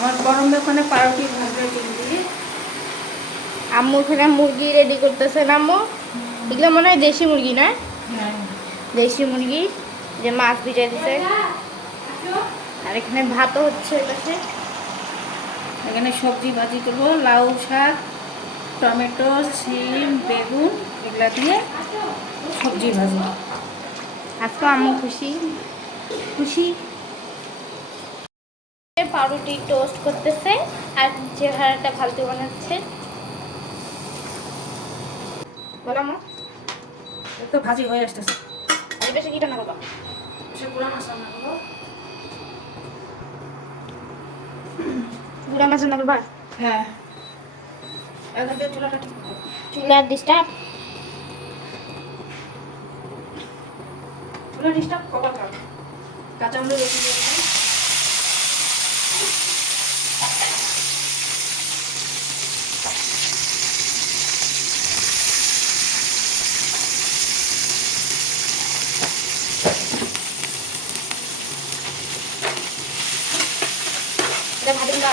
আমার গরম ওখানে পাউরুটি ভাজবে চিংড়ি আম্মু এখানে মুরগি রেডি করতেছে না আম্মু? এগুলো মনে হয় দেশি মুরগি না? হ্যাঁ। দেশি মুরগি যে মাছ ভিজে দিছে। আর এখানে ভাতও হচ্ছে এটাতে এখানে সবজি ভাজি করব লাউ শাক টমেটো শিম বেগুন এগুলা দিয়ে সবজি ভাজি আজকে আম্মু খুশি। খুশি? পাউরুটি টোস্ট করতেছে আর চেহারাটা ফালতু বানাচ্ছে। বলো তো ভাজি হয়ে আসতেছে। বেশি কি রান্না করব? সে পুরা মাছ রান্না করব। গুড়া মাছ রান্না করবা? হ্যাঁ। এখান চুলাটা ঠিক করো। চুলার ডিস্টার্ব ডিস্টার্ব কবার কাঁচা আমলে রেখে দিয়েছি এটা ভাজি গুলা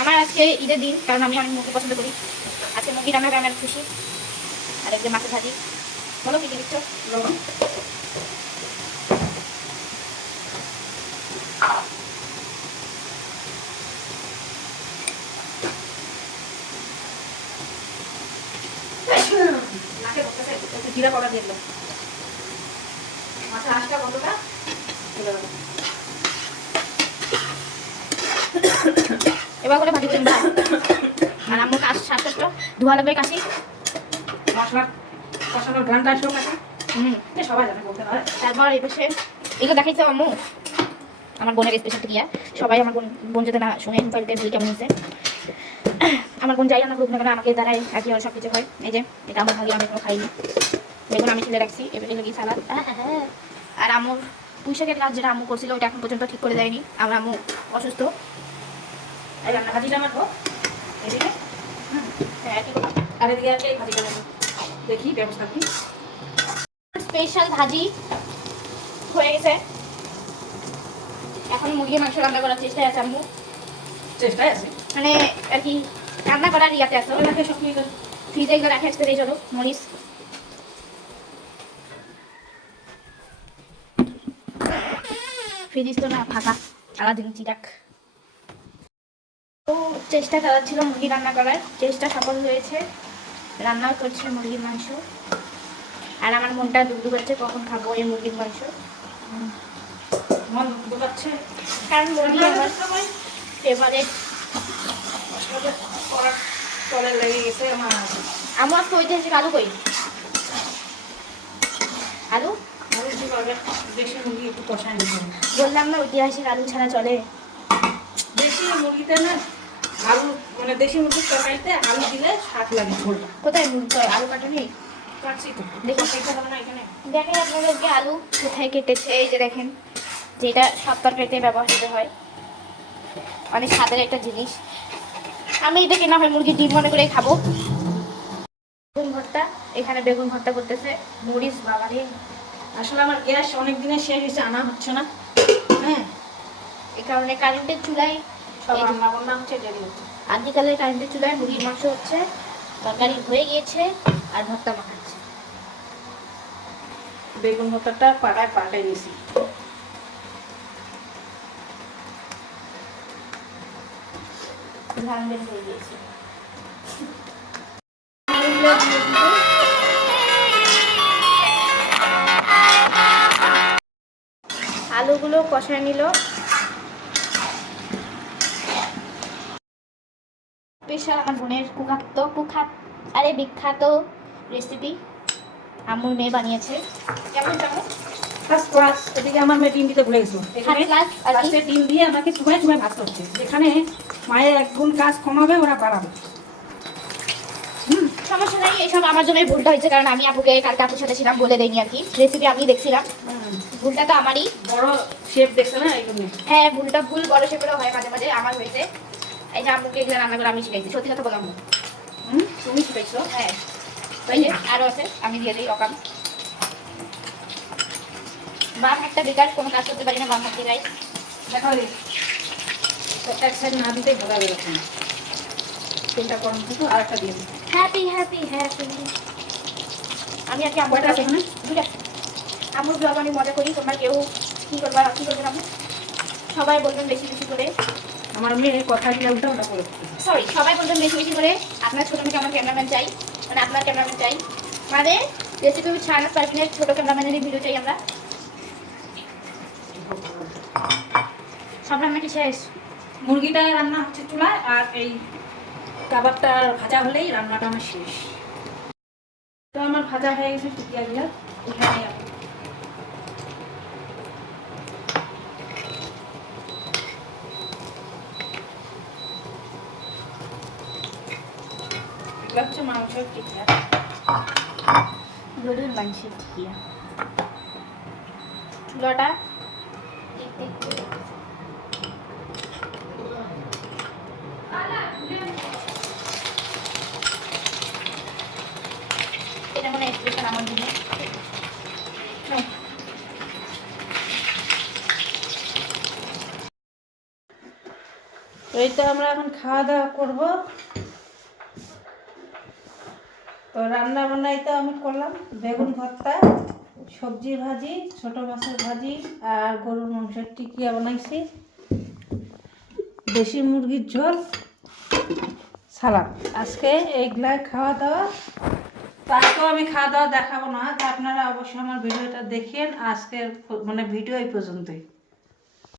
আমার আজকে ঈদের দিন, কারণ আমি অনেক মুরগি পছন্দ করি। আজকে মুরগি রান্না করে আমি খুশি। আর একজন মাছের ভাজি। বলো কি দিচ্ছ? লবণ জিরা পাউডার দিয়ে দিলাম। মাছের আঁশটা গন্ধটা চলে গেল এবার করে ভাজি দাও আর আমার কাশ শ্বাসকষ্ট ধোয়া লাগবে কাশি। মশলা কষানোর ঘ্রানটা আসলেও কাছে হুম। সবাই জানে বলতে তারপর এই পাশে এগুলো দেখাইছে আম্মু আমার বোনের স্পেশাল টিকিয়া সবাই আমার বোন বোন যদি না শুনে বাড়িতে দুই কেমন হয়েছে। আমার বোন যাই রান্না করুক না কেন আমাকে দ্বারাই একই সব কিছু হয়। এই যে এটা আমার ভাগে আমি কোনো খাইনি। বেগুন আমি তুলে রাখছি এবার এগুলো সালাদ। আর আমুর পুঁইশাকের কাজ যেটা আম্মু করছিল ওটা এখন পর্যন্ত ঠিক করে দেয়নি। আমার আম্মু অসুস্থ। এই রান্না ভাজিটা আমার হোক। এদিকে? হ্যাঁ কি করব আর এদিকে আছে এই ভাজিটা দেখি ব্যবস্থা কি স্পেশাল ভাজি হয়ে গেছে। এখন মুরগির মাংস রান্না করার চেষ্টায় আছে আম্মু। চেষ্টায় আছে? মানে আর কি রান্না করার ইয়াতে আছে। ওনাকে সব নিয়ে ফ্রিজে এগুলো রাখে আসতে চলো মরিচ। ফ্রিজ তো না ফাঁকা। সারাদিন চিরাক। চেষ্টা চালাচ্ছিল মুরগি রান্না করার। চেষ্টা সফল হয়েছে। রান্নাও করছে মুরগির মাংস। আর আমার মনটা দুধ করছে কখন খাব এই মুরগির মাংস। মন বোঝাচ্ছে কারণ মুরগি আমার ফেভারেট চলে লেগে গেছে আমার। আমার আজকে ঐতিহাসিক আলু কই? আলু। বললাম না ঐতিহাসিক আলু ছাড়া চলে। দেশি মুরগিতে না আলু মানে দেশি মুরগির তরকারিতে আলু দিলে স্বাদ লাগে। ঝোলটা কোথায় মুরগি আলু কাটা নেই? কাটছি তো। না দেখেন আপনাদেরকে আলু কোথায় কেটেছে। এই যে দেখেন যেটা সব তরকারিতে ব্যবহৃত হয়। অনেক স্বাদের একটা জিনিস। আমি এটা কেনা হয় মুরগির ডিম মনে করে খাব। বেগুন ভর্তা এখানে বেগুন ভর্তা করতেছে। মরিচ বাগারে আসলে আমার গ্যাস অনেক দিনের শেষ হয়েছে আনা হচ্ছে না। হ্যাঁ। এই কারণে কারেন্টের চুলায় আজকালের কারেন্টের চুলায় মুরগির মাংস হচ্ছে তরকারি হয়ে গিয়েছে আর ভর্তা মাখাচ্ছে। বেগুন ভর্তাটা পাড়ায় পাল্টাই নিয়েছি ধান বের হয়ে গিয়েছে। আলুগুলো কষায় নিল। স্পেশাল আমার বোনের কুখাত কুখাত আরে বিখ্যাত রেসিপি আম্মুর মেয়ে বানিয়েছে। কেমন কেমন ফার্স্ট ক্লাস এদিকে আমার মেয়ে ডিম দিতে ভুলে গেছিল এখানে class লাস্টে ডিম দিয়ে আমাকে হচ্ছে যেখানে মায়ের কাজ কমাবে ওরা বাড়াবে। সমস্যা নাই এইসব আমার জন্যই ভুলটা হয়েছে কারণ আমি আপুকে কালকে আপুর সাথে ছিলাম বলে দেয়নি আর কি। রেসিপি আমি দেখছিলাম। ভুলটা তো আমারই। বড় শেফ দেখছে না হ্যাঁ ভুলটা ভুল বড় সেপেরও হয় মাঝে মাঝে আমার হয়েছে। এই যে আম্মুকে এগুলো রান্না করে আমি শিখাইছি। সত্যি কথা বললাম তুমি শিখাইছো? হ্যাঁ। আরও আছে আমি দিয়ে দিই অকাম বাম একটা বেকার কোনো কাজ করতে পারি না বাম হাতে যাই দেখা হলে এক সাইড না দিতেই ভোলা বেরোচ্ছে না তেলটা গরম কিন্তু আর একটা দিয়ে হ্যাপি হ্যাপি হ্যাপি আমি আর কি আমার ব্লগ আমি মজা করি তোমরা কেউ কি করবা কি করবে না? সবাই বলবেন বেশি বেশি করে। আমার মেয়ে কথা দিয়ে উল্টা উল্টা করে সরি সবাই বলবেন বেশি বেশি করে। আপনার ছোটো মেয়েকে আমার ক্যামেরাম্যান চাই। মানে আপনার ক্যামেরাম্যান চাই। মানে রেসিপি উইথ ছায়ানাস পারভিনের ছোটো ক্যামেরাম্যানের ভিডিও চাই আমরা। সব রান্না কি শেষ। মুরগিটা রান্না হচ্ছে চুলায় আর এই কাবাবটা ভাজা হলেই রান্নাটা আমার শেষ। তো আমার ভাজা হয়ে গেছে টিকিয়াগুলো এখানে এগুলো হচ্ছে মাংসের টিকিয়া গরুর মাংসের টিকিয়া চুলাটা এটা মানে আমার এই তো আমরা এখন খাওয়া দাওয়া করব তো রান্না বান্নাই তো আমি করলাম। বেগুন ভর্তা সবজি ভাজি, ছোট মাছের ভাজি আর গরুর মাংসের টিকিয়া বানাইছি। দেশি মুরগির ঝোল, সালাদ। আজকে এইগুলা খাওয়া দাওয়া। তো আজকেও আমি খাওয়া দাওয়া দেখাবো না আপনারা অবশ্যই আমার ভিডিওটা দেখেন। আজকের মানে ভিডিও এই পর্যন্তই।